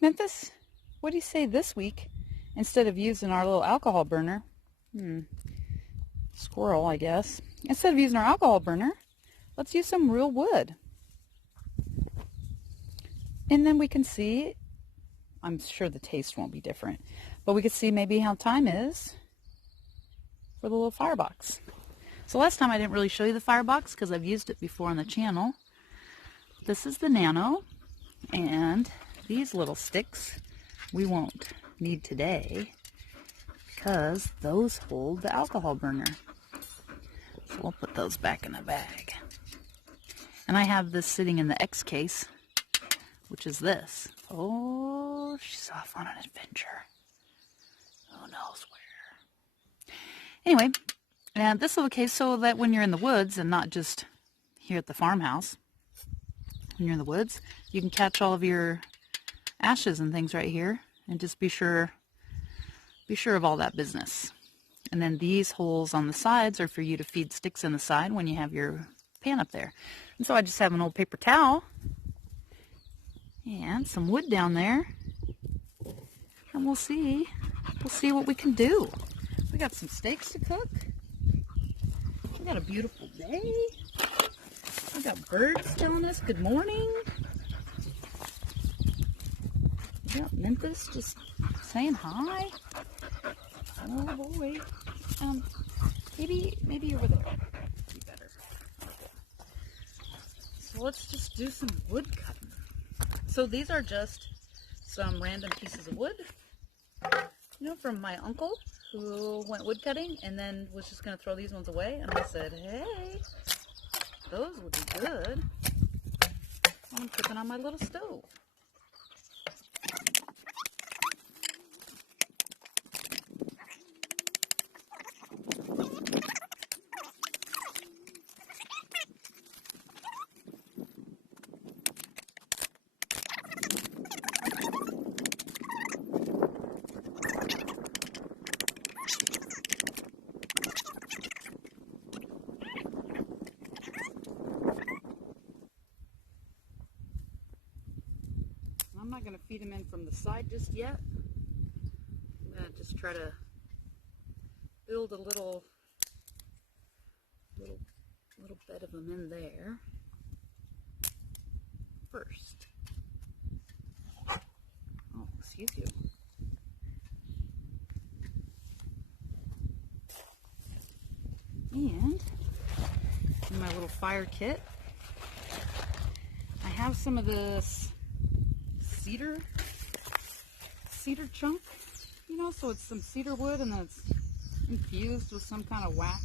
Memphis, what do you say this week? Instead of using our little alcohol burner, squirrel, I guess. Instead of using our alcohol burner, let's use some real wood. And then we can see, I'm sure the taste won't be different, but we can see maybe how time is for the little firebox. So last time I didn't really show you the firebox because I've used it before on the channel. This is the Nano, and these little sticks we won't need today because those hold the alcohol burner. So we'll put those back in the bag. And I have this sitting in the X case, which is this. Oh, she's off on an adventure. Who knows where. Anyway, and this little case so that when you're in the woods and not just here at the farmhouse, when you're in the woods, you can catch all of your ashes and things right here and just be sure of all that business. And then these holes on the sides are for you to feed sticks in the side when you have your pan up there. And so I just have an old paper towel and some wood down there, and we'll see what we can do. We got some steaks to cook. We got a beautiful day. We got birds telling us good morning. We got Memphis just saying hi. Oh boy. Maybe over there would be better. So let's just do some wood cutting. So these are just some random pieces of wood, from my uncle who went wood cutting and then was just going to throw these ones away. And I said, hey, those would be good. I'm cooking on my little stove. I'm not going to feed them in from the side just yet. I'm going to just try to build a little bed of them in there first. Oh, excuse you. And in my little fire kit, I have some of this cedar chunk, so it's some cedar wood and then it's infused with some kind of wax,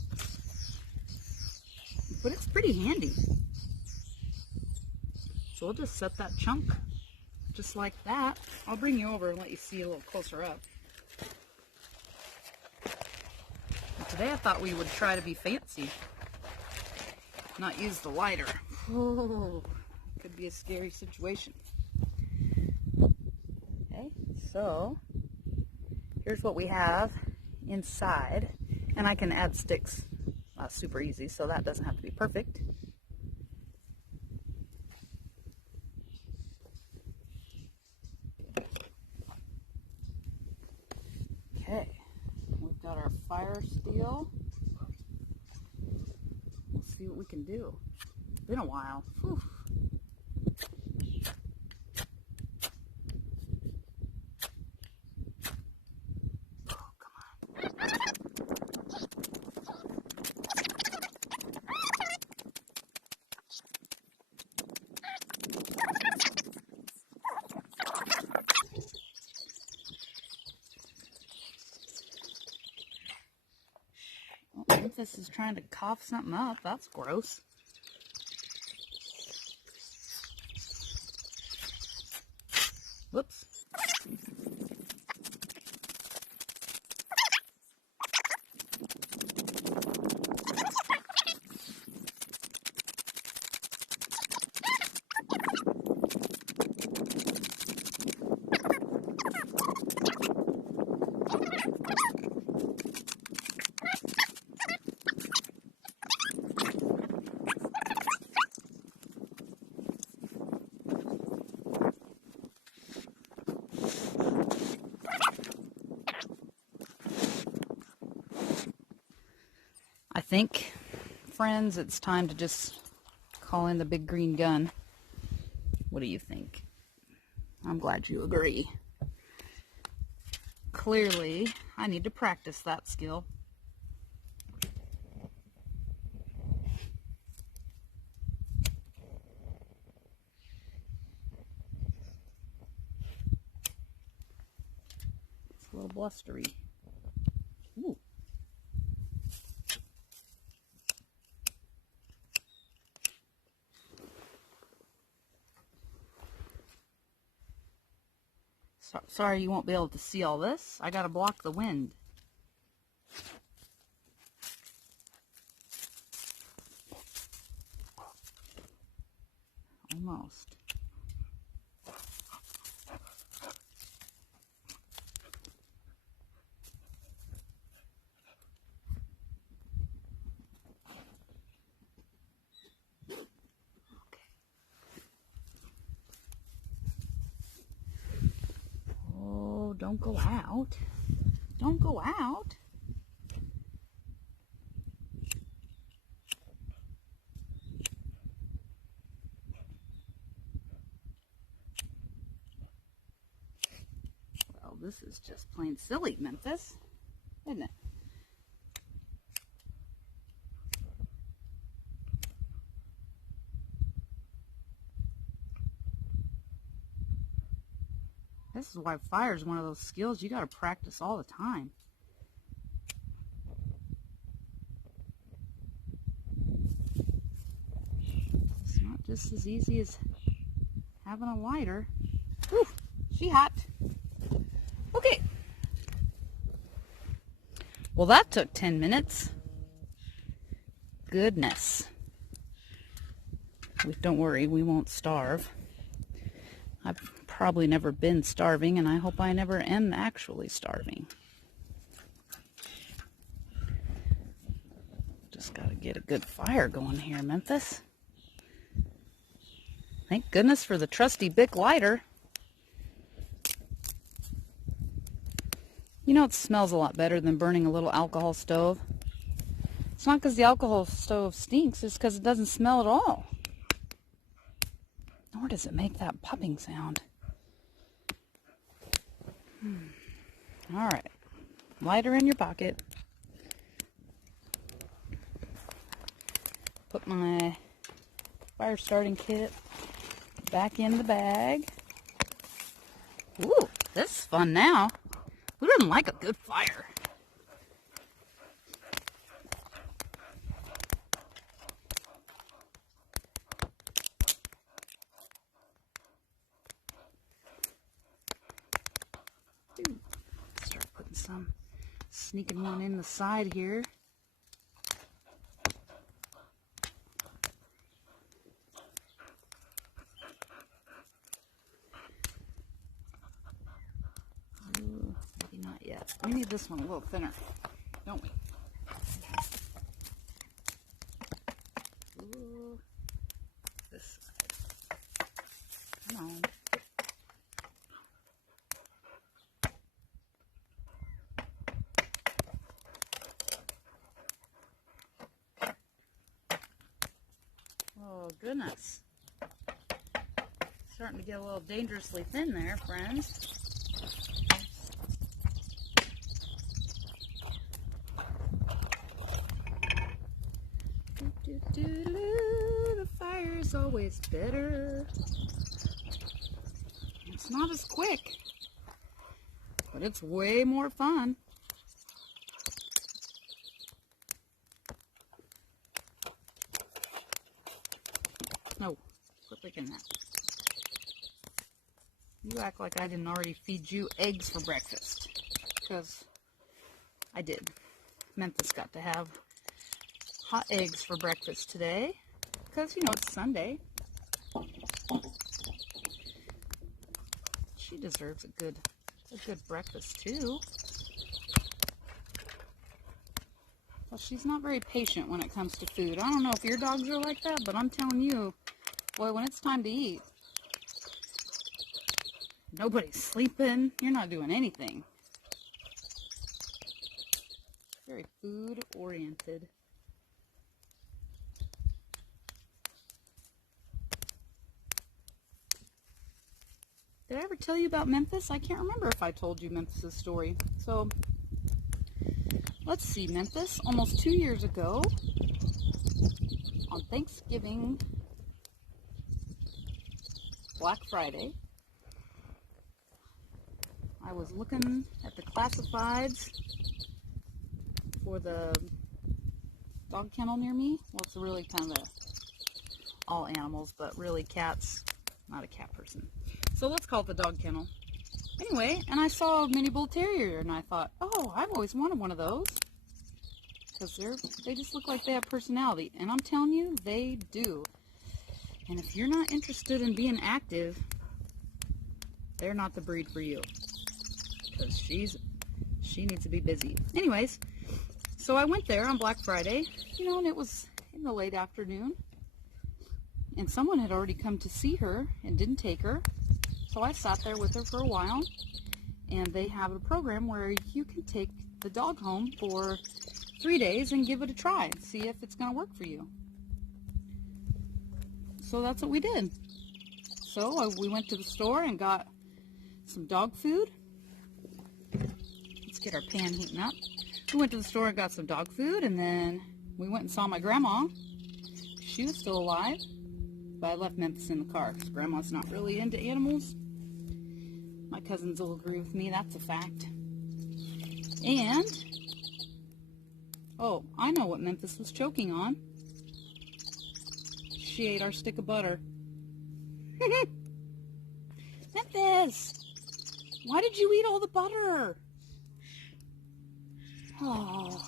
but it's pretty handy. So we'll just set that chunk just like that. I'll bring you over and let you see a little closer up. And today I thought we would try to be fancy, not use the lighter. Oh, could be a scary situation. Okay, so here's what we have inside, and I can add sticks super easy, so that doesn't have to be perfect. Okay, we've got our fire steel. We'll see what we can do. It's been a while. Whew. Memphis is trying to cough something up. That's gross. Whoops. think, friends, it's time to just call in the big green gun? What do you think? I'm glad you agree. Clearly, I need to practice that skill. It's a little blustery. Ooh. Sorry you won't be able to see all this. I gotta block the wind. Almost. Oh, don't go out. Don't go out. Well, this is just plain silly, Memphis, isn't it? This is why fire is one of those skills you got to practice all the time. It's not just as easy as having a lighter. Whew, she hot. Okay. Well, that took 10 minutes. Goodness. Don't worry, we won't starve. I've probably never been starving, and I hope I never am actually starving. Just gotta get a good fire going here, Memphis. Thank goodness for the trusty Bic lighter. You know, it smells a lot better than burning a little alcohol stove. It's not because the alcohol stove stinks, it's because it doesn't smell at all. Nor does it make that popping sound. Alright, lighter in your pocket. Put my fire starting kit back in the bag. Ooh, this is fun now. Who doesn't like a good fire? Start putting some, sneaking one in the side here. Ooh, maybe not yet. We need this one a little thinner, don't we? Ooh, this side. Come on. Oh, goodness. Starting to get a little dangerously thin there, friends. The fire is always better. It's not as quick, but it's way more fun. No, quit licking that. You act like I didn't already feed you eggs for breakfast, because I did. Memphis got to have hot eggs for breakfast today, because, you know, it's Sunday. She deserves a good breakfast, too. Well, she's not very patient when it comes to food. I don't know if your dogs are like that, but I'm telling you, boy, when it's time to eat, nobody's sleeping. You're not doing anything. Very food-oriented. Did I ever tell you about Memphis? I can't remember if I told you Memphis's story. So, let's see, Memphis, almost 2 years ago, on Thanksgiving, Black Friday, I was looking at the classifieds for the dog kennel near me. Well, it's really kind of all animals, but really cats. Not a cat person. So let's call it the dog kennel. Anyway, and I saw a mini bull terrier, and I thought, oh, I've always wanted one of those. Because they just look like they have personality. And I'm telling you, they do. And if you're not interested in being active, they're not the breed for you. Because she needs to be busy. Anyways, so I went there on Black Friday, and it was in the late afternoon. And someone had already come to see her and didn't take her. So I sat there with her for a while. And they have a program where you can take the dog home for 3 days and give it a try and see if it's going to work for you. So that's what we did. So we went to the store and got some dog food. Let's get our pan heating up. We went to the store and got some dog food, and then we went and saw my grandma. She was still alive, but I left Memphis in the car because Grandma's not really into animals. My cousins will agree with me, that's a fact. And, oh, I know what Memphis was choking on. She ate our stick of butter. Memphis! Why did you eat all the butter? Oh.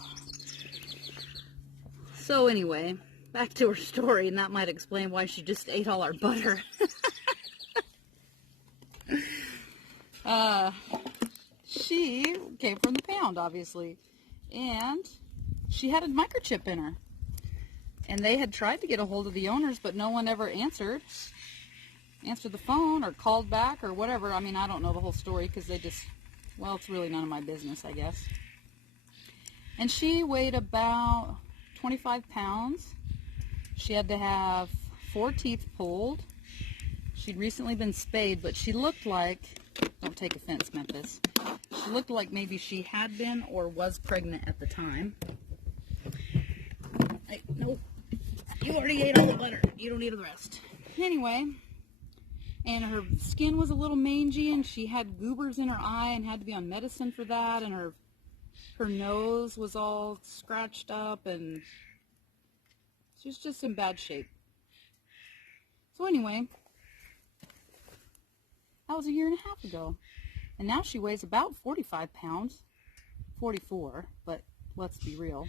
So anyway, back to her story, and that might explain why she just ate all our butter. She came from the pound, obviously, and she had a microchip in her. And they had tried to get a hold of the owners, but no one ever answered the phone or called back or whatever. I mean, I don't know the whole story because they just, well, it's really none of my business, I guess. And she weighed about 25 pounds. She had to have 4 teeth pulled. She'd recently been spayed, but she looked like, don't take offense, Memphis, she looked like maybe she had been or was pregnant at the time. Hey, nope. You already ate all the butter. You don't need the rest. Anyway, and her skin was a little mangy, and she had goobers in her eye and had to be on medicine for that, and her nose was all scratched up, and she was just in bad shape. So anyway, that was 1.5 years ago. And now she weighs about 45 pounds. 44, but let's be real.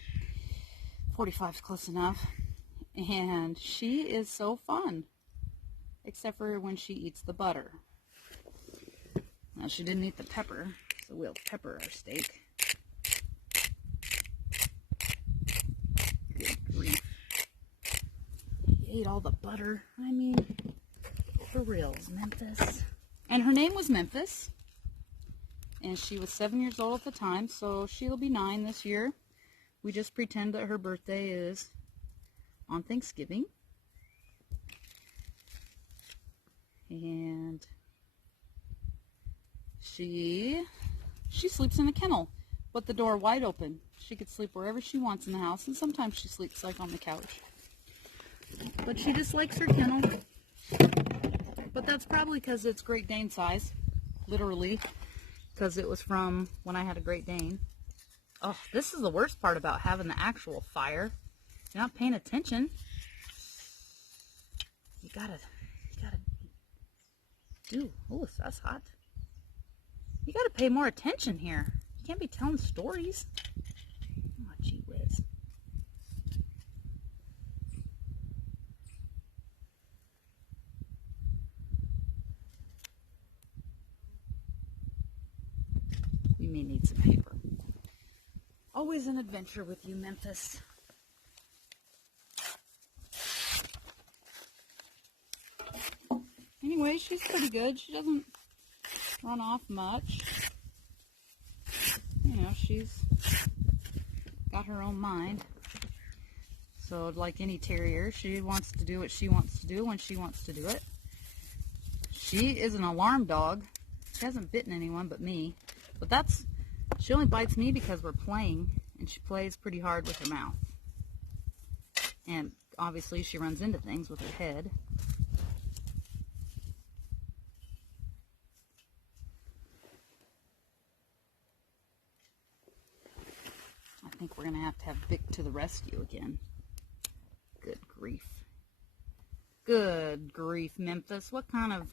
45 is close enough. And she is so fun. Except for when she eats the butter. Now, she didn't eat the pepper, so we'll pepper our steak. Good grief. He ate all the butter. I mean, for real, Memphis. And her name was Memphis. And she was 7 years old at the time, so she'll be 9 this year. We just pretend that her birthday is on Thanksgiving. And she sleeps in a kennel with the door wide open. She could sleep wherever she wants in the house, and sometimes she sleeps like on the couch. But she just likes her kennel. But that's probably because it's Great Dane size, literally, because it was from when I had a Great Dane. Oh, this is the worst part about having the actual fire. You're not paying attention. You gotta do. Oh, that's hot. You gotta pay more attention here. You can't be telling stories. Oh, gee whiz. We may need some paper. Always an adventure with you, Memphis. Anyway, she's pretty good. She doesn't run off much. You know, she's got her own mind. So, like any terrier, she wants to do what she wants to do when she wants to do it. She is an alarm dog. She hasn't bitten anyone but me. But she only bites me because we're playing, and she plays pretty hard with her mouth. And obviously she runs into things with her head. I think we're going to have Vic to the rescue again. Good grief. Good grief, Memphis. What kind of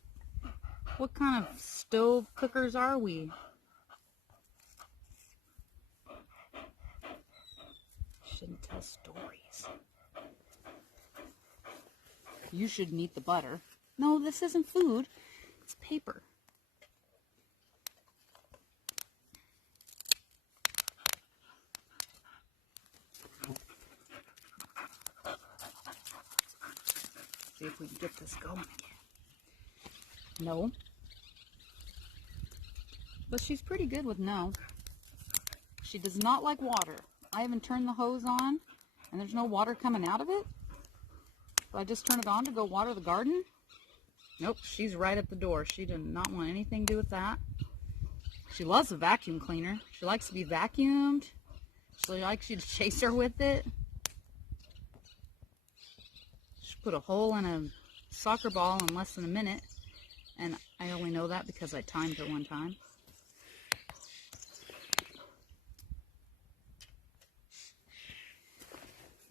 stove cookers are we? Shouldn't tell stories. You shouldn't eat the butter. No, this isn't food. It's paper. See if we can get this going again. No. But she's pretty good with no. She does not like water. I haven't turned the hose on, and there's no water coming out of it. So I just turn it on to go water the garden. Nope, she's right at the door. She did not want anything to do with that. She loves a vacuum cleaner. She likes to be vacuumed. She likes you to chase her with it. She put a hole in a soccer ball in less than a minute, and I only know that because I timed her one time.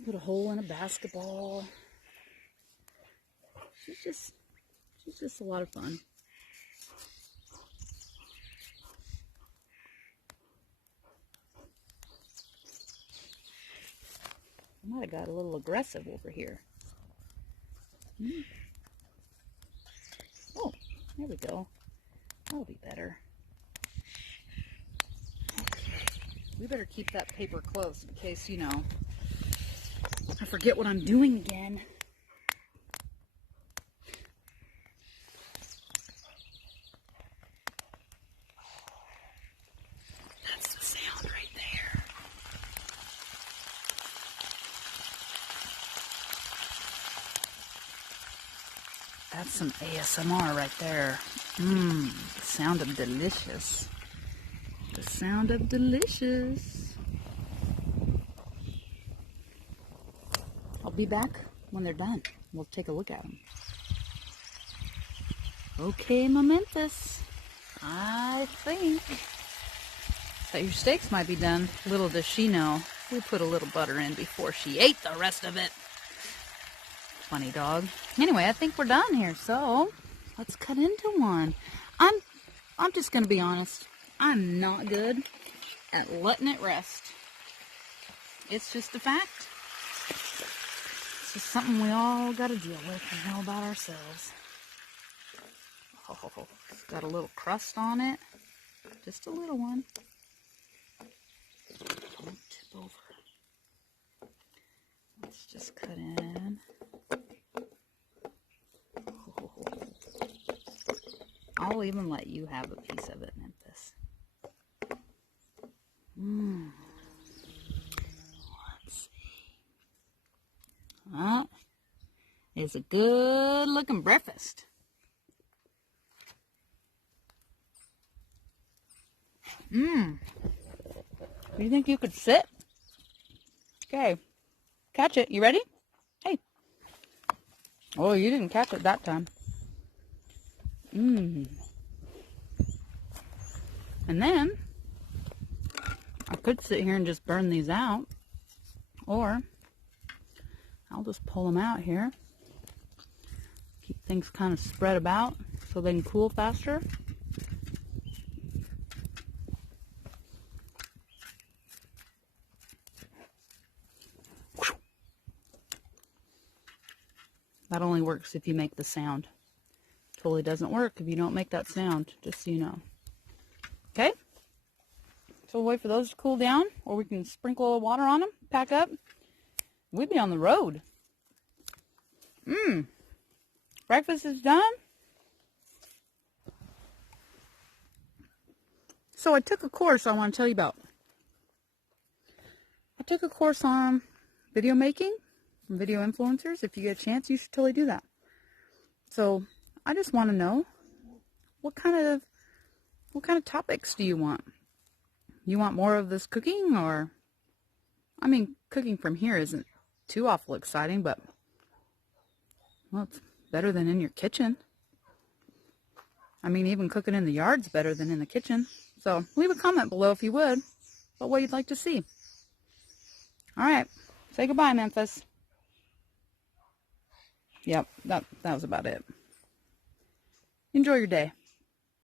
Put a hole in a basketball. She's just a lot of fun. I might have got a little aggressive over here. Oh, there we go. That'll be better. Okay. We better keep that paper close in case, I forget what I'm doing again. That's the sound right there. That's some ASMR right there. The sound of delicious. The sound of delicious. I'll be back when they're done. We'll take a look at them. Okay, my Memphis. I think that your steaks might be done. Little does she know, we put a little butter in before she ate the rest of it. Funny dog. Anyway, I think we're done here, so let's cut into one. I'm just gonna be honest. I'm not good at letting it rest. It's just a fact. It's just something we all gotta deal with and know about ourselves. Oh, it's got a little crust on it. Just a little one. Don't tip over. Let's just cut in. I'll even let you have a piece of it, Memphis. Let's see. That is a good looking breakfast. Do you think you could sit? Okay. Catch it. You ready? Hey. Oh, you didn't catch it that time. And then I could sit here and just burn these out, or I'll just pull them out here. Keep things kind of spread about so they can cool faster. That only works if you make the sound. Totally doesn't work if you don't make that sound, just so you know. Okay? So we'll wait for those to cool down, or we can sprinkle a little water on them, pack up. We'd be on the road. Breakfast is done. So I took a course I want to tell you about. I took a course on video making from video influencers. If you get a chance, you should totally do that. So I just want to know what kind of topics do you want? You want more of this cooking, or, I mean, cooking from here isn't too awful exciting, but, well, it's better than in your kitchen. I mean, even cooking in the yard's better than in the kitchen. So leave a comment below if you would, about what you'd like to see. All right, say goodbye, Memphis. Yep, that was about it. Enjoy your day.